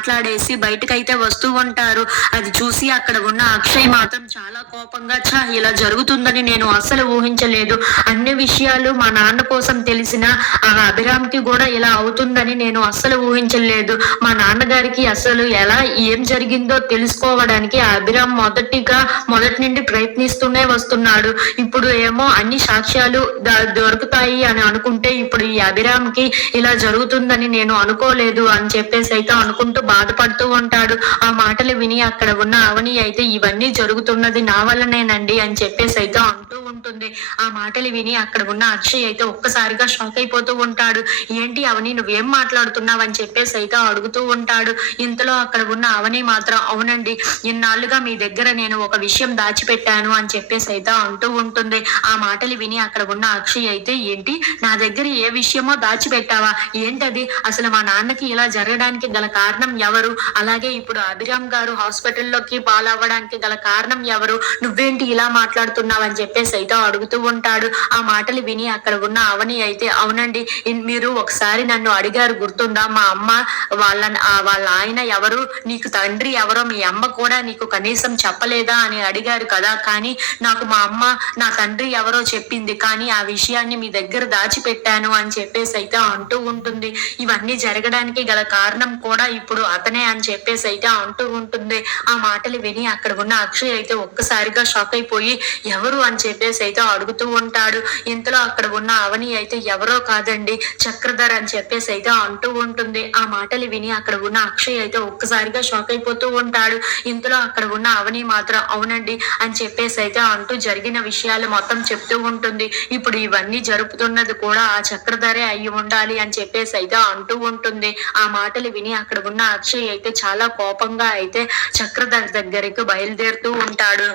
మాట్లాడేసి బయటకైతే వస్తూ ఉంటారు. అది చూసి అక్కడ ఉన్న అక్షయ్ మాత్రం చాలా కోపంగా ఇలా జరుగుతుందని నేను అస్సలు ఊహించలేదు. అన్ని విషయాలు మా నాన్న కోసం తెలిసినా అభిరామ్‌కి గూడా ఇలా అవుతుందని నేను అస్సలు ఊహించలేదు. మా నాన్నగారికి అసలు ఏం జరిగిందో తెలుసుకోవడానికి ఆ అభిరామ్ మొదటి నుండి ప్రయత్నిస్తూనే వస్తున్నాడు. ఇప్పుడు ఏమో అన్ని సాక్ష్యాలు దొరుకుతాయి అని అనుకుంటే ఇప్పుడు ఈ అభిరామ్‌కి ఇలా జరుగుతుందని నేను అనుకోలేదు అని చెప్పేసైతే అనుకుంటూ బాధపడుతూ ఉంటాడు. ఆ మాటలు విని అక్కడ ఉన్న అవని అయితే ఇవన్నీ జరుగుతున్నది నా వల్లనేనండి అని చెప్పేసైతే అంటూ ఉంటుంది. ఆ మాటలు విని అక్కడ ఉన్న అక్షయ్ అయితే ఒక్కసారిగా షాక్ అయిపోతూ ఉంటాడు. ఏంటి అవని నువ్వేం మాట్లాడుతున్నావు అని చెప్పేసైతే అడుగుతూ ఉంటాడు. ఇంతలో అక్కడ ఉన్న అవని మాత్రం అవునండి ఇన్నాళ్లుగా మీ దగ్గర నేను ఒక విషయం దాచిపెట్టాను అని చెప్పేసైతే అంటూ ఉంటుంది. ఆ మాటలు విని అక్కడ ఉన్న అక్షయ్ అయితే ఏంటి నా దగ్గర ఏ విషయమో దాచిపెట్టావా? ఏంటది? అసలు మా నాన్నకి ఇలా జరగడానికి గల కారణం ఎవరు? అలాగే ఇప్పుడు అభిరామ్ గారు హాస్పిటల్‌లోకి పాలవ్వడానికి గల కారణం ఎవరు? నువ్వేంటి ఇలా మాట్లాడుతున్నావు అని చెప్పేసైతే అడుగుతూ ఉంటాడు. ఆ మాటలు విని అక్కడ ఉన్న అవని అయితే అవునండి మీరు ఒకసారి నన్ను అడిగారు గుర్తుందా? మా అమ్మ వాళ్ళ ఆయన ఎవరు? నీకు తండ్రి ఎవరో మీ అమ్మ కూడా నీకు కనీసం చెప్పలేదా అని అడిగారు కదా! కానీ నాకు మా అమ్మ నా తండ్రి ఎవరో చెప్పింది. కానీ ఆ విషయాన్ని మీ దగ్గర దాచిపెట్టాను అని చెప్పేసైతే అంటూ ఉంటుంది. ఇవన్నీ జరగడానికి గల కారణం కూడా ఇప్పుడు అతనే అని చెప్పేసైతే అంటూ ఉంటుంది. ఆ మాటలు విని అక్కడ ఉన్న అక్షయ్ అయితే ఒక్కసారిగా షాక్ అయిపోయి ఎవరు అని చెప్పేసైతే అడుగుతూ ఉంటాడు. ఇంతలో అక్కడ ఉన్న అవని అయితే ఎవరో కాదండి చక్రధర్ అని చెప్పేసైతే అంటూ ఉంటుంది. ఆ మాటలు విని అక్కడ ఉన్న అక్షయ్ అయితే ఒక్కసారిగా షాక్ అయిపోతూ ఉంటాడు. ఇంతలో అక్కడ ఉన్న అవని మాత్రం అవునండి అని చెప్పేసైతే అంటూ జరిగిన విషయాలు మొత్తం చెప్తూ ఉంటుంది. ఇప్పుడు ఇవన్నీ జరుపుతున్నది కూడా ఆ చక్రధరే అయ్యి ఉండాలి అని చెప్పేసైతే అంటూ ఉంటుంది. ఆ మాటలు విని అక్కడ ఉన్న అక్షయ్ అయితే చాలా కోపంగా అయితే చక్రధర్ దగ్గరికి బయలుదేరుతూ ఉంటాడు.